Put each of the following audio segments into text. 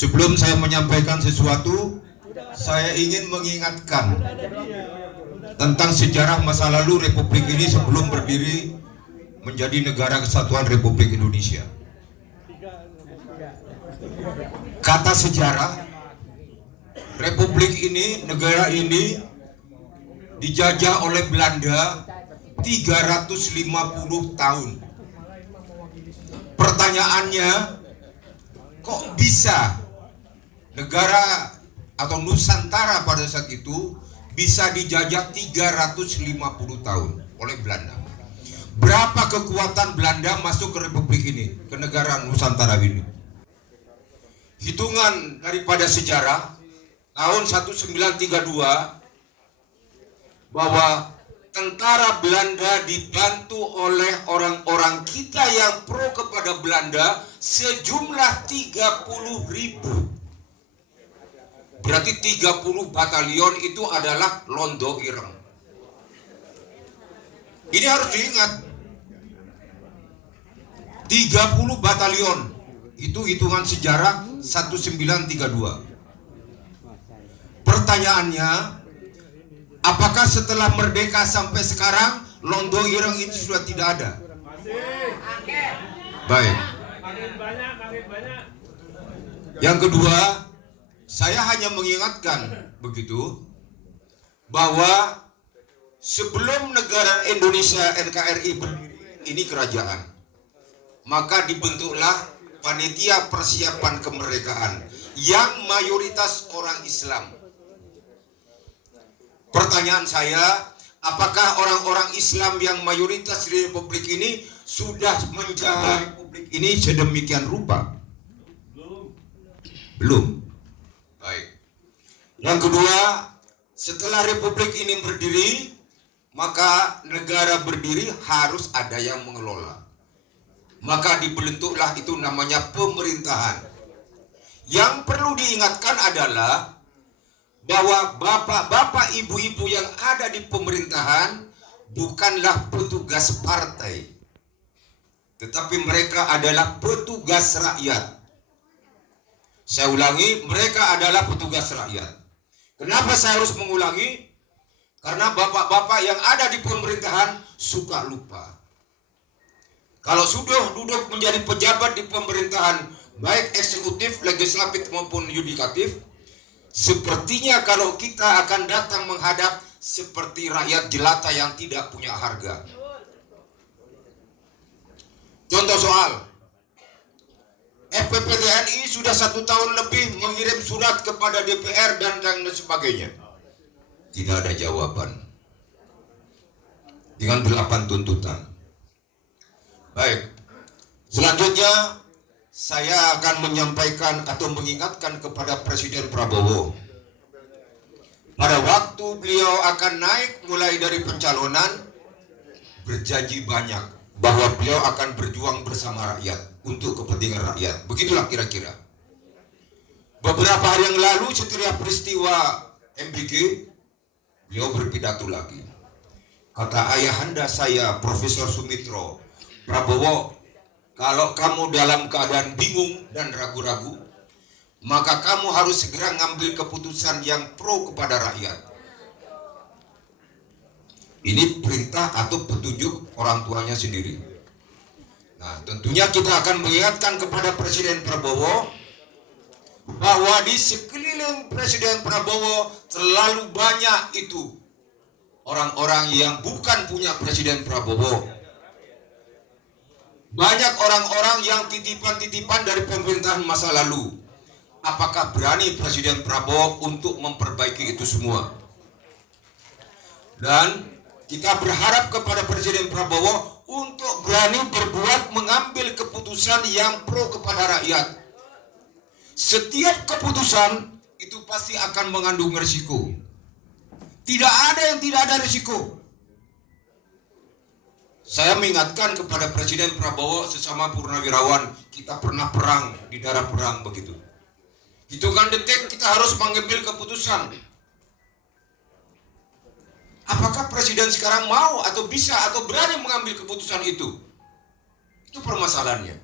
Sebelum saya menyampaikan sesuatu, saya ingin mengingatkan tentang sejarah masa lalu Republik ini sebelum berdiri menjadi Negara Kesatuan Republik Indonesia. Kata sejarah, Republik ini, negara ini dijajah oleh Belanda 350 tahun. Pertanyaannya, kok bisa negara atau Nusantara pada saat itu bisa dijajah 350 tahun oleh Belanda? Berapa kekuatan Belanda masuk ke Republik ini, ke negara Nusantara ini? Hitungan daripada sejarah tahun 1932 bahwa tentara Belanda dibantu oleh orang-orang kita yang pro kepada Belanda sejumlah 30.000. Berarti 30 batalion itu adalah Londo Ireng. Ini harus diingat. 30 batalion itu hitungan sejarah 1932. Pertanyaannya, apakah setelah merdeka sampai sekarang Londo Ireng itu sudah tidak ada? Baik. Yang kedua, saya hanya mengingatkan begitu bahwa sebelum negara Indonesia NKRI ini kerajaan, maka dibentuklah panitia persiapan kemerdekaan yang mayoritas orang Islam. Pertanyaan saya, apakah orang-orang Islam yang mayoritas di Republik ini sudah menjaga Republik ini sedemikian rupa? Belum. Baik. Yang kedua, setelah Republik ini berdiri, maka negara berdiri harus ada yang mengelola. Maka dibentuklah itu namanya pemerintahan. Yang perlu diingatkan adalah bahwa bapak-bapak, ibu-ibu yang ada di pemerintahan bukanlah petugas partai, tetapi mereka adalah petugas rakyat. Saya ulangi, mereka adalah petugas rakyat. Kenapa saya harus mengulangi? Karena bapak-bapak yang ada di pemerintahan suka lupa. Kalau sudah duduk menjadi pejabat di pemerintahan, baik eksekutif, legislatif maupun yudikatif, sepertinya kalau kita akan datang menghadap seperti rakyat jelata yang tidak punya harga. Contoh soal, FPP TNI sudah 1 tahun lebih mengirim surat kepada DPR dan sebagainya. Tidak ada jawaban. Dengan 8 tuntutan. Baik. Selanjutnya, saya akan menyampaikan atau mengingatkan kepada Presiden Prabowo. Pada waktu beliau akan naik mulai dari pencalonan, berjanji banyak bahwa beliau akan berjuang bersama rakyat untuk kepentingan rakyat. Begitulah kira-kira. Beberapa hari yang lalu setelah peristiwa MBG, beliau berpidato lagi. Kata ayahanda saya, Profesor Sumitro, Prabowo, kalau kamu dalam keadaan bingung dan ragu-ragu, maka kamu harus segera ngambil keputusan yang pro kepada rakyat. Ini perintah atau petunjuk orang tuanya sendiri. Nah, tentunya kita akan mengingatkan kepada Presiden Prabowo bahwa di sekeliling Presiden Prabowo terlalu banyak itu orang-orang yang bukan punya Presiden Prabowo. Banyak orang-orang yang titipan-titipan dari pemerintahan masa lalu. Apakah berani Presiden Prabowo untuk memperbaiki itu semua? Dan kita berharap kepada Presiden Prabowo untuk berani berbuat mengambil keputusan yang pro kepada rakyat. Setiap keputusan itu pasti akan mengandung risiko. Tidak ada yang tidak ada risiko. Saya mengingatkan kepada Presiden Prabowo sesama purnawirawan, kita pernah perang di daerah perang begitu. Hitungan detik kita harus mengambil keputusan. Apakah Presiden sekarang mau atau bisa atau berani mengambil keputusan itu? Itu permasalahannya.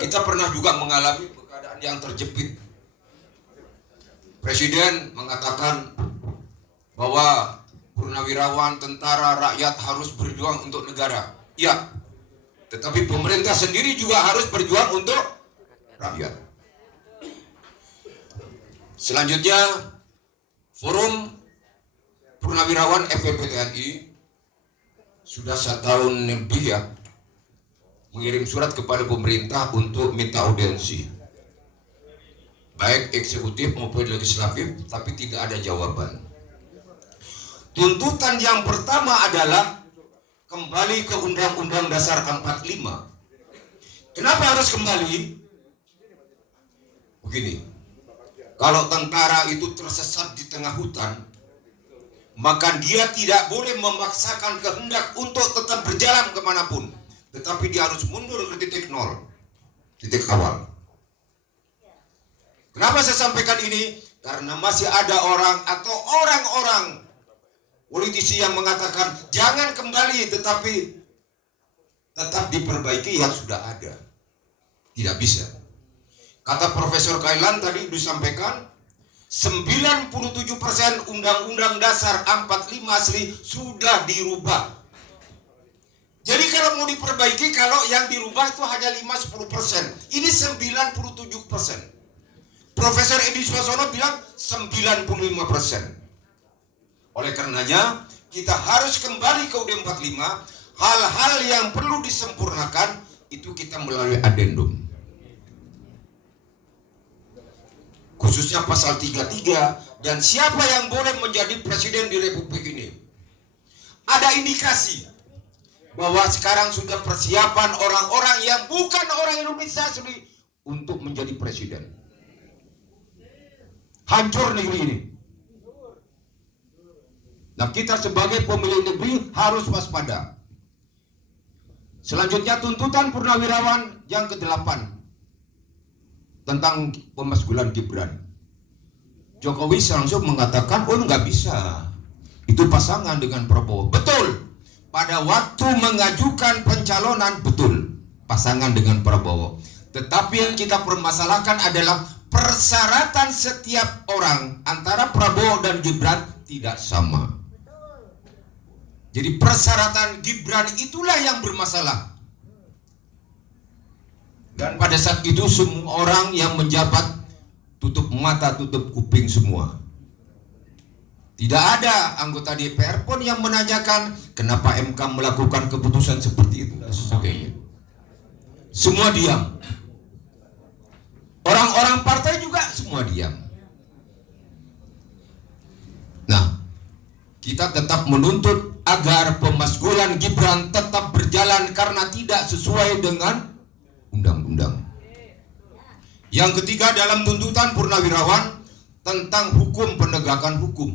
Kita pernah juga mengalami keadaan yang terjepit. Presiden mengatakan bahwa purnawirawan, tentara, rakyat harus berjuang untuk negara. Ya, tetapi pemerintah sendiri juga harus berjuang untuk rakyat. Selanjutnya, Forum Purnawirawan FPP TNI sudah 1 tahun lebih ya mengirim surat kepada pemerintah untuk minta audiensi, baik eksekutif maupun legislatif, tapi tidak ada jawaban. Tuntutan yang pertama adalah kembali ke Undang-Undang Dasar 45. Kenapa harus kembali? Begini, kalau tentara itu tersesat di tengah hutan, maka dia tidak boleh memaksakan kehendak untuk tetap berjalan kemanapun, tetapi dia harus mundur ke titik nol, titik awal. Kenapa saya sampaikan ini? Karena masih ada orang atau orang-orang politisi yang mengatakan jangan kembali, tetapi tetap diperbaiki yang sudah ada. Tidak bisa. Kata Profesor Kailan tadi disampaikan, 97% Undang-Undang Dasar 45 asli sudah dirubah. Jadi kalau mau diperbaiki, kalau yang dirubah itu hanya 5-10%. Ini 97%. Profesor Edi Suasono bilang 95%. Oleh karenanya, kita harus kembali ke UUD 45. Hal-hal yang perlu disempurnakan itu kita melalui adendum. Khususnya pasal 33 dan siapa yang boleh menjadi presiden di Republik ini. Ada indikasi bahwa sekarang sudah persiapan orang-orang yang bukan orang Indonesia asli untuk menjadi presiden. Hancur negeri ini. Nah, kita sebagai pemilik negeri harus waspada. Selanjutnya, tuntutan purnawirawan yang ke-8 tentang pemaskulan Gibran. Jokowi langsung mengatakan, oh nggak bisa, itu pasangan dengan Prabowo. Betul, pada waktu mengajukan pencalonan betul pasangan dengan Prabowo. Tetapi yang kita permasalahkan adalah persyaratan setiap orang antara Prabowo dan Gibran tidak sama. Jadi persyaratan Gibran itulah yang bermasalah. Dan pada saat itu semua orang yang menjabat tutup mata, tutup kuping semua. Tidak ada anggota DPR pun yang menanyakan kenapa MK melakukan keputusan seperti itu dan sebagainya. Semua diam. Orang-orang partai juga semua diam. Nah, kita tetap menuntut agar pemaskulan Gibran tetap berjalan karena tidak sesuai dengan undang-undang. Yang ketiga, dalam tuntutan purnawirawan tentang hukum penegakan hukum.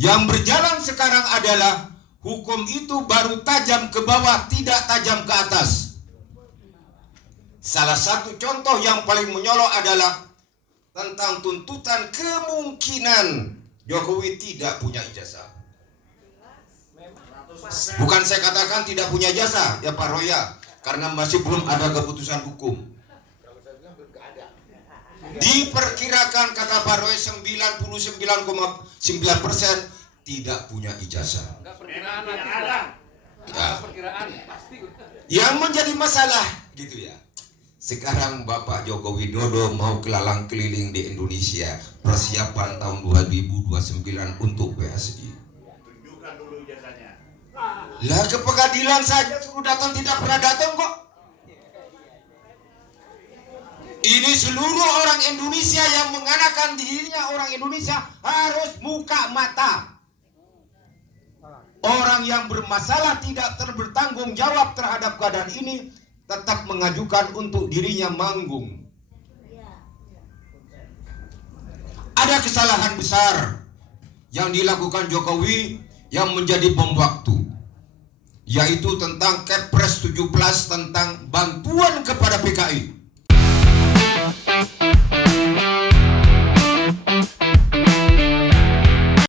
Yang berjalan sekarang adalah hukum itu baru tajam ke bawah, tidak tajam ke atas. Salah satu contoh yang paling menyolok adalah tentang tuntutan kemungkinan Jokowi tidak punya ijazah. Bukan saya katakan tidak punya jasa ya Pak Roya, karena masih belum ada keputusan hukum. Diperkirakan kata Pak Roy 99,9% tidak punya ijazah. Ya. Yang menjadi masalah gitu ya. Sekarang Bapak Joko Widodo mau kelalang keliling di Indonesia, persiapan tahun 2029 untuk PSI. Tunjukkan dulu ijazahnya. Lah ke pengadilan saja suruh datang tidak pernah datang kok. Ini seluruh orang Indonesia yang mengatakan dirinya orang Indonesia harus buka mata. Orang yang bermasalah tidak bertanggung jawab terhadap keadaan ini tetap mengajukan untuk dirinya manggung. Ada kesalahan besar yang dilakukan Jokowi yang menjadi bom waktu, yaitu tentang Kepres 17 tentang bantuan kepada PKI.